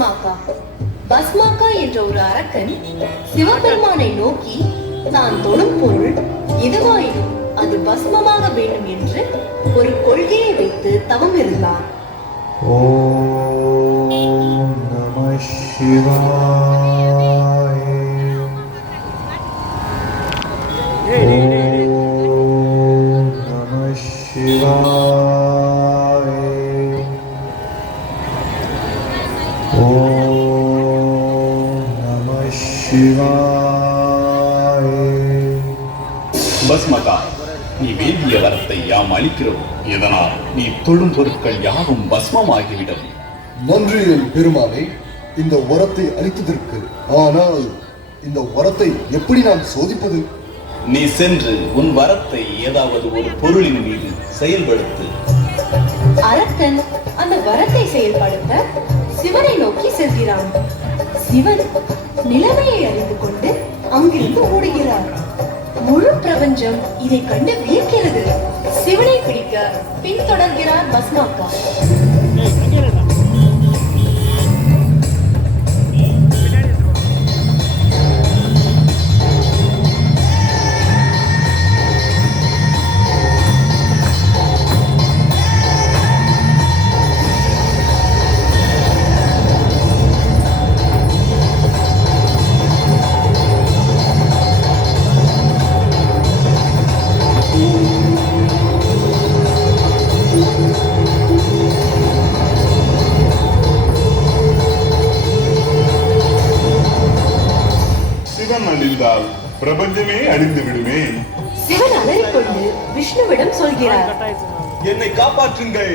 பஸ்மாக்கா. பஸ்மாக்கா என்ற ஒரு அரக்கன் சிவபெருமானை நோக்கி தான் தொடும் பொருள் எதுவாயினும் அது பஸ்மமாக வேண்டும் என்று ஒரு கொள்கையை வைத்து தவம் இருந்தார். ஓம் நம சிவாய. ஓம் நம சிவாய. ஓம் நம சிவாய. பஸ்மகா, நீ வேண்டிய வரத்தை யாம் அளிக்கிறோம். இதனால் நீ தொடும் பொருட்கள் யாவும் பஸ்மமாகிவிடும். நன்றி என் பெருமானே, இந்த வரத்தை அளித்ததற்கு. ஆனால் இந்த வரத்தை எப்படி நான் சோதிப்பது? நீ சென்று உன் வரத்தை ஏதாவது ஒரு பொருளின் மீது செயல்படுத்து. அரக்கன் அந்த வரத்தை செயல்படுத்த சிவனை நோக்கி செல்கிறான். சிவன் நிலைமையை அறிந்து கொண்டு அங்கிருந்து ஓடுகிறார். முழு பிரபஞ்சம் இதை கண்டு வியக்கிறது. சிவனை பிடிக்க பின்தொடர்கிறார் பஸ்மாக்கா. அழிந்தால் பிரபஞ்சமே அழிந்து விடுமே. சிவன் அலறிக்கொண்டு விஷ்ணுவிடம் சொல்கிறார், என்னை காப்பாற்றுங்கள்,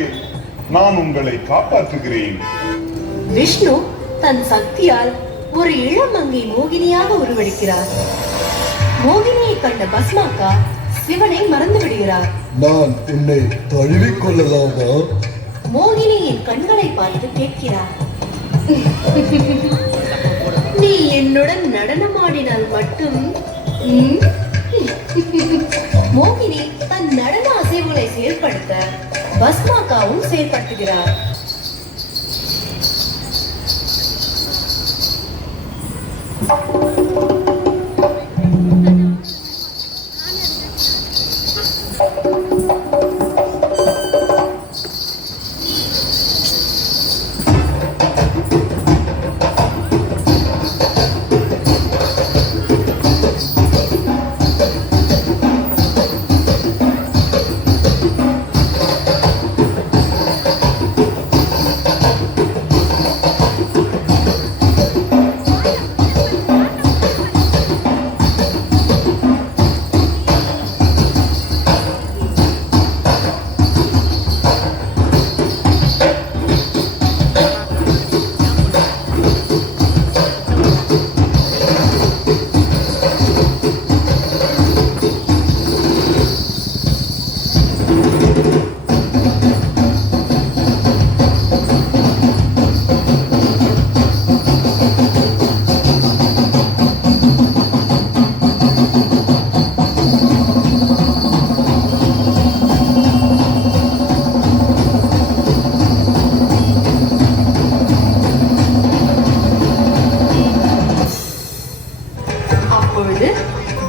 நான் உங்களை காப்பாற்றுகிறேன். விஷ்ணு தன் சக்தியால் ஒரு இளமங்கை மோகினியாக உருவெடுக்கிறார். மோகினியை கண்ட பஸ்மாக்கா சிவனை மறந்து விடுகிறார். நான் என்னை தழுவிக் கொள்ளலாமா? மோகினியின் கண்களை பார்த்து கேட்கிறார், நீ என்னுடன் நடனமாடினால் மட்டும். மோகினி தன் நடன அசைவுகளை செயல்படுத்த பஸ்மாக்காவும் செயல்படுத்துகிறார்.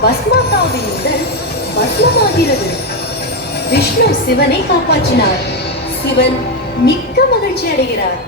பஸ்மாக்காவின் உடல் பஸ்மமாகிறது. விஷ்ணு சிவனை காப்பாற்றினார். சிவன் மிக்க மகிழ்ச்சி அடைகிறார்.